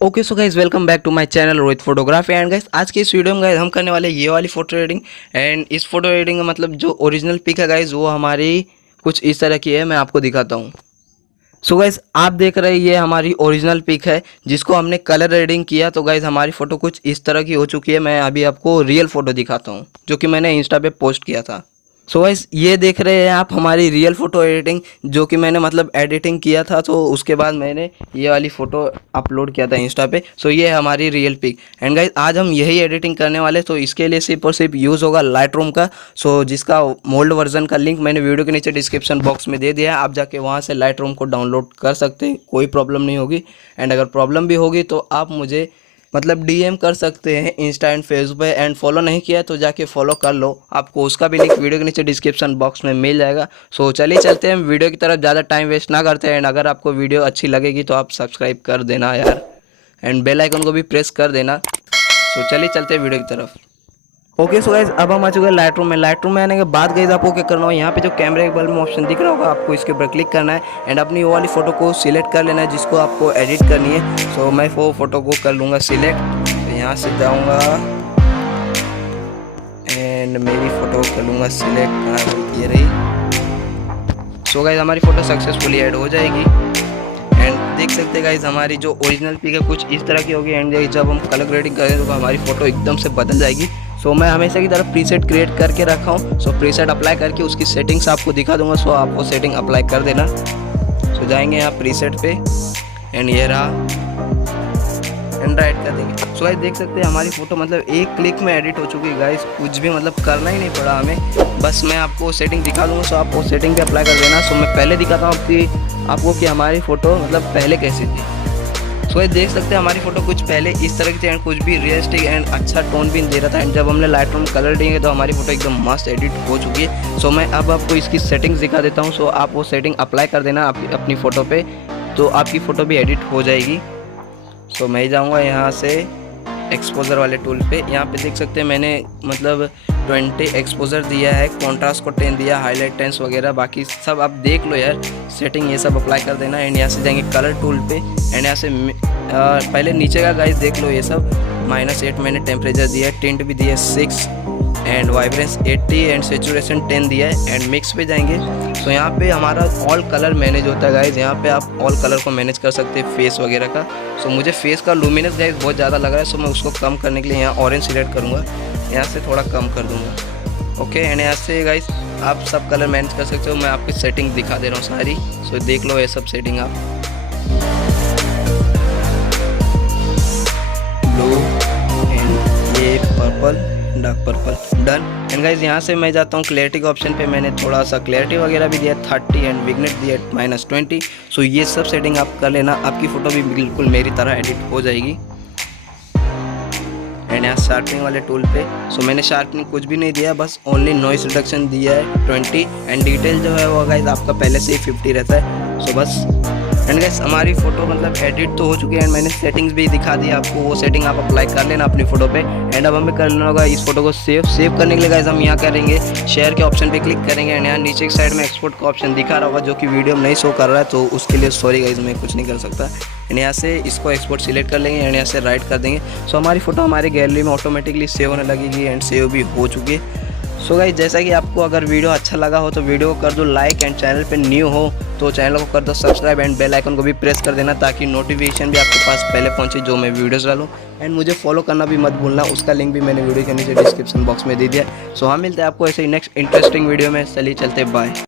Okay so guys welcome back to my channel Rohit photography. And guys आज की इस video में गाइज हम करने वाले ये वाली फोटो एडिटिंग। एंड इस फोटो एडिटिंग का मतलब जो ओरिजिनल पिक है गाइज वो हमारी कुछ इस तरह की है, मैं आपको दिखाता हूँ। सो गाइज आप देख रहे हैं ये हमारी ओरिजिनल पिक है जिसको हमने कलर एडिटिंग किया। तो गाइज हमारी फ़ोटो कुछ इस तरह की हो चुकी है। मैं अभी आपको रियल फ़ोटो दिखाता हूँ जो कि मैंने इंस्टा पे पोस्ट किया था। सो गाइस ये देख रहे हैं आप हमारी रियल फ़ोटो एडिटिंग जो कि मैंने मतलब एडिटिंग किया था। तो उसके बाद मैंने ये वाली फ़ोटो अपलोड किया था इंस्टा पे। सो ये है हमारी रियल पिक। एंड गाइस आज हम यही एडिटिंग करने वाले, तो इसके लिए सिर्फ और सिर्फ यूज़ होगा लाइटरूम का। सो जिसका मोल्ड वर्जन का लिंक मैंने वीडियो के नीचे डिस्क्रिप्शन बॉक्स में दे दिया है। आप जाके वहाँ से लाइटरूम को डाउनलोड कर सकते हैं, कोई प्रॉब्लम नहीं होगी। एंड अगर प्रॉब्लम भी होगी तो आप मुझे मतलब डीएम कर सकते हैं इंस्टा एंड फेसबुक पे। एंड फॉलो नहीं किया तो जाके फॉलो कर लो, आपको उसका भी लिंक वीडियो के नीचे डिस्क्रिप्शन बॉक्स में मिल जाएगा। सो चलिए चलते हैं वीडियो की तरफ, ज़्यादा टाइम वेस्ट ना करते हैं। एंड अगर आपको वीडियो अच्छी लगेगी तो आप सब्सक्राइब कर देना यार, एंड बेल आइकन को भी प्रेस कर देना। सो चलिए चलते हैं वीडियो की तरफ। ओके सो गाइज अब हम आ चुके हैं लाइटरूम में। लाइटरूम में आने के बाद गाइज आपको क्या करना है, यहाँ पे जो कैमरे के बगल में ऑप्शन दिख रहा होगा आपको इसके ऊपर क्लिक करना है। एंड अपनी वो वाली फ़ोटो को सिलेक्ट कर लेना है जिसको आपको एडिट करनी है। सो मैं वो फ़ोटो को कर लूँगा सिलेक्ट। तो यहाँ से जाऊँगा एंड मेरी फ़ोटो कर लूँगा सिलेक्ट, ये रही। सो गाइज हमारी फ़ोटो सक्सेसफुली ऐड हो जाएगी। एंड देख सकते हैं गाइज हमारी जो ओरिजिनल पिक है कुछ इस तरह की होगी। एंड जब हम कलर ग्रेडिंग करें तो हमारी फ़ोटो एकदम से बदल जाएगी। सो मैं हमेशा की तरफ प्रीसेट क्रिएट करके रखा हूँ। सो प्रीसेट अप्लाई करके उसकी सेटिंग्स आपको दिखा दूंगा। सो आप वो सेटिंग अप्लाई कर देना। सो जाएंगे यहाँ प्रीसेट पे एंड ये रहा, एंड राइट कर देंगे। सो गाइस देख सकते हैं हमारी फ़ोटो मतलब एक क्लिक में एडिट हो चुकी है गाइस, कुछ भी मतलब करना ही नहीं पड़ा हमें, बस मैं आपको सेटिंग दिखा दूँगा। सो आप वो सेटिंग पे अप्लाई कर देना। सो मैं पहले दिखाता हूँ आपको कि हमारी फ़ोटो मतलब पहले कैसी थी। सो ये देख सकते हैं हमारी फ़ोटो कुछ पहले इस तरह की थी एंड कुछ भी रियलिस्टिक एंड अच्छा टोन भी दे रहा था। एंड जब हमने लाइटरूम कलर देंगे तो हमारी फ़ोटो एकदम मस्त एडिट हो चुकी है। सो मैं अब आपको इसकी सेटिंग्स दिखा देता हूँ। सो आप वो सेटिंग अप्लाई कर देना अपनी फ़ोटो पे, तो आपकी फ़ोटो भी एडिट हो जाएगी। सो मैं जाऊँगा यहाँ से एक्सपोजर वाले टूल पे। यहाँ पे देख सकते हैं मैंने मतलब 20 एक्सपोजर दिया है, कॉन्ट्रास्ट को 10 दिया, हाईलाइट 10 वगैरह, बाकी सब आप देख लो यार। सेटिंग ये सब अप्लाई कर देना। एंड यहाँ से जाएंगे कलर टूल पे। एंड यहाँ से पहले नीचे का गाइस देख लो, ये सब -8 मैंने टेम्परेचर दिया है, टिंट भी दिया है 6 एंड वाइब्रेंस 80 एंड सेचुरेशन 10 दिया है। एंड मिक्स पे जाएंगे। सो यहाँ पे हमारा ऑल कलर मैनेज होता है गाइज। यहाँ पे आप ऑल कलर को मैनेज कर सकते हैं फेस वगैरह का। सो मुझे फेस का लुमिनस गाइज बहुत ज़्यादा लग रहा है। सो मैं उसको कम करने के लिए यहाँ ऑरेंज सिलेक्ट करूँगा, यहाँ से थोड़ा कम कर दूँगा। ओके एंड यहाँ से गाइज आप सब कलर मैनेज कर सकते हो। मैं आपकी सेटिंग दिखा दे रहा हूँ सारी। सो देख लो ये सब सेटिंग आप, ब्लू एंड ये purple, dark purple, done. And guys यहाँ से मैं जाता हूँ क्लैरिटी के ऑप्शन पे। मैंने थोड़ा सा क्लैरिटी वगैरह भी दिया 30 एंड विगनेट दिया -20। सो ये सब सेटिंग आप कर लेना, आपकी फ़ोटो भी बिल्कुल मेरी तरह एडिट हो जाएगी। एंड यहाँ शार्पनिंग वाले टूल पे, सो मैंने शार्पनिंग कुछ भी नहीं दिया, बस ओनली नॉइस रिडक्शन दिया है 20। एंड डिटेल जो है वो गाइज आपका पहले से ही 50 रहता है। सो बस एंड गाइस हमारी फ़ोटो मतलब एडिट तो हो चुकी है। एंड मैंने सेटिंग्स भी दिखा दी आपको, वो सेटिंग आप अप्लाई कर लेना अपनी फ़ोटो पे। एंड अब हमें करना होगा इस फोटो को सेव करने के लिए गाइस हम यहाँ करेंगे शेयर के ऑप्शन पे क्लिक करेंगे। एंड यहाँ नीचे की साइड में एक्सपोर्ट का ऑप्शन दिखा रहा होगा जो कि वीडियो में नहीं शो कर रहा है, तो उसके लिए सॉरी गाइस मैं कुछ नहीं कर सकता। एंड यहाँ से इसको एक्सपोर्ट सिलेक्ट कर लेंगे एंड यहाँ से राइट कर देंगे। सो हमारी फ़ोटो हमारी गैलरी में ऑटोमेटिकली सेव होने लगेगी एंड सेव भी हो चुकी है। सो गाइस जैसा कि आपको अगर वीडियो अच्छा लगा हो तो वीडियो को कर दो लाइक, एंड चैनल पे न्यू हो तो चैनल को कर दो सब्सक्राइब एंड बेल आइकन को भी प्रेस कर देना ताकि नोटिफिकेशन भी आपके पास पहले पहुंचे जो मैं वीडियोस डालूं। एंड मुझे फॉलो करना भी मत भूलना, उसका लिंक भी मैंने वीडियो के नीचे डिस्क्रिप्शन बॉक्स में दे दिया। सो हाँ मिलते हैं आपको ऐसे ही नेक्स्ट इंटरेस्टिंग वीडियो में। चलिए चलते बाय।